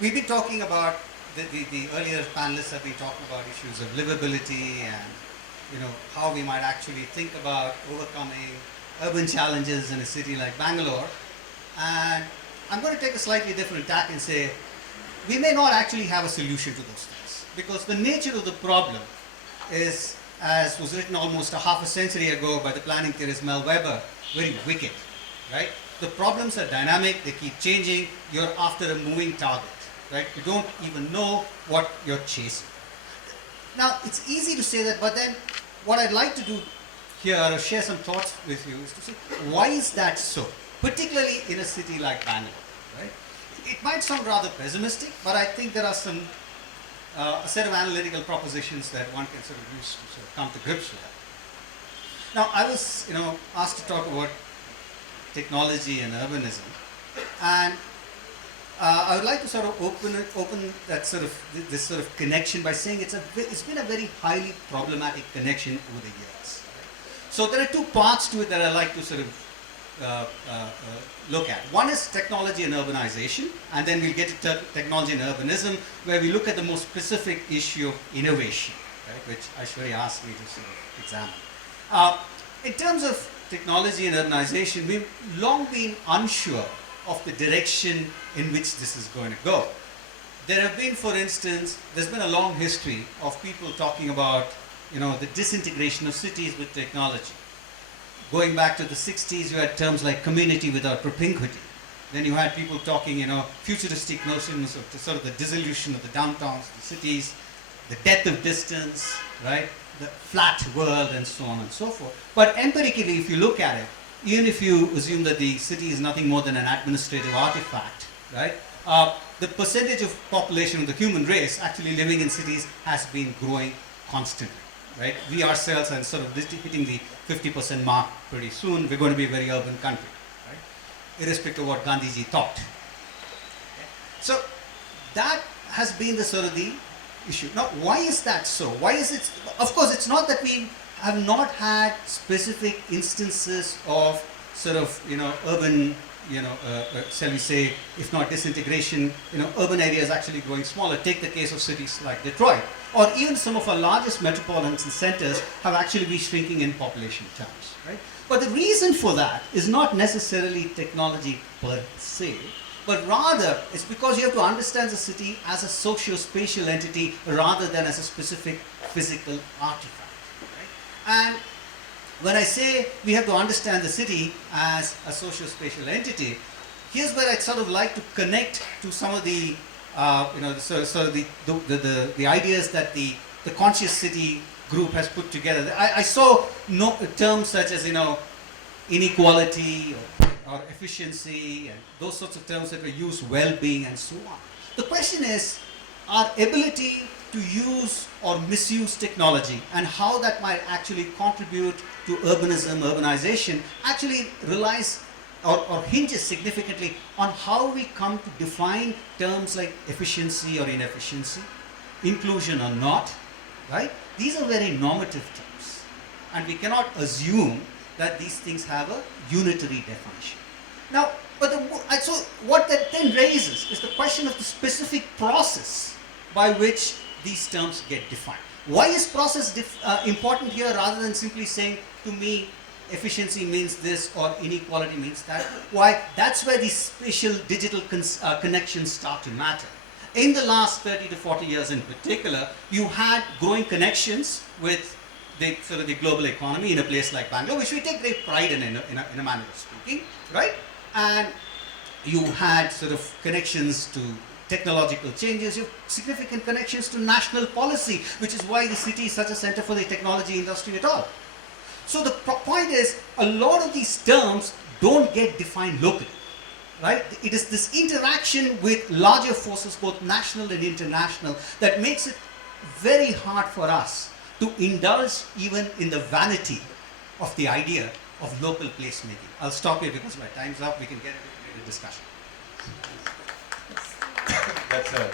we've been talking about, the earlier panelists have been talking about issues of livability and, how we might actually think about overcoming urban challenges in a city like Bangalore. And I'm going to take a slightly different tack and say, we may not actually have a solution to those things, because the nature of the problem is, as was written almost a half a century ago by the planning theorist Mel Weber, very wicked, right? The problems are dynamic, they keep changing, you're after a moving target, right? You don't even know what you're chasing. Now, it's easy to say that, but then what I'd like to do here, or share some thoughts with you, is to say, why is that so? Particularly in a city like Bangalore, right? It might sound rather pessimistic, but I think there are some a set of analytical propositions that one can sort of use to sort of come to grips with that. Now, I was, asked to talk about technology and urbanism, and I would like to sort of open that sort of this sort of connection by saying it's been a very highly problematic connection over the years. Right? So there are two parts to it that I like to sort of look at. One is technology and urbanization, and then we'll get to technology and urbanism, where we look at the most specific issue of innovation, right, which Aishwarya asked me to sort of examine. In terms of technology and urbanization, we've long been unsure of the direction in which this is going to go. There have been, for instance, there's been a long history of people talking about, the disintegration of cities with technology. Going back to the 60s, you had terms like community without propinquity. Then you had people talking, futuristic notions of the sort of the dissolution of the downtowns, the cities, the death of distance, right? The flat world, and so on and so forth. But empirically, if you look at it, even if you assume that the city is nothing more than an administrative artifact, right? The percentage of population of the human race actually living in cities has been growing constantly, right? We ourselves are sort of hitting the 50% mark pretty soon. We're going to be a very urban country, right? Irrespective of what Gandhiji thought. Okay? So that has been the sort of the issue. Now, why is that so? Why is it? Of course, it's not that we have not had specific instances of sort of, urban, shall we say, if not disintegration, urban areas actually growing smaller. Take the case of cities like Detroit, or even some of our largest metropolitan centers have actually been shrinking in population terms, right? But the reason for that is not necessarily technology per se, but rather it's because you have to understand the city as a socio-spatial entity rather than as a specific physical artifact. And when I say we have to understand the city as a socio-spatial entity, here's where I'd sort of like to connect to some of the, the ideas that the conscious city group has put together. I saw terms such as, inequality or efficiency and those sorts of terms that were used, well-being and so on. The question is, our ability to use or misuse technology and how that might actually contribute to urbanization actually relies or hinges significantly on how we come to define terms like efficiency or inefficiency, inclusion or not, right? These are very normative terms, and we cannot assume that these things have a unitary definition. Now, so what that then raises is the question of the specific process by which these terms get defined. Why is process important here rather than simply saying, to me, efficiency means this or inequality means that? Why? That's where these spatial digital connections start to matter. In the last 30 to 40 years in particular, you had growing connections with the sort of the global economy in a place like Bangalore, which we take great pride in a manner of speaking, right? And you had sort of connections to technological changes, you have significant connections to national policy, which is why the city is such a center for the technology industry at all. So the point is, a lot of these terms don't get defined locally, right? It is this interaction with larger forces, both national and international, that makes it very hard for us to indulge even in the vanity of the idea of local placemaking. I'll stop here because my time's up. We can get into a discussion. That's a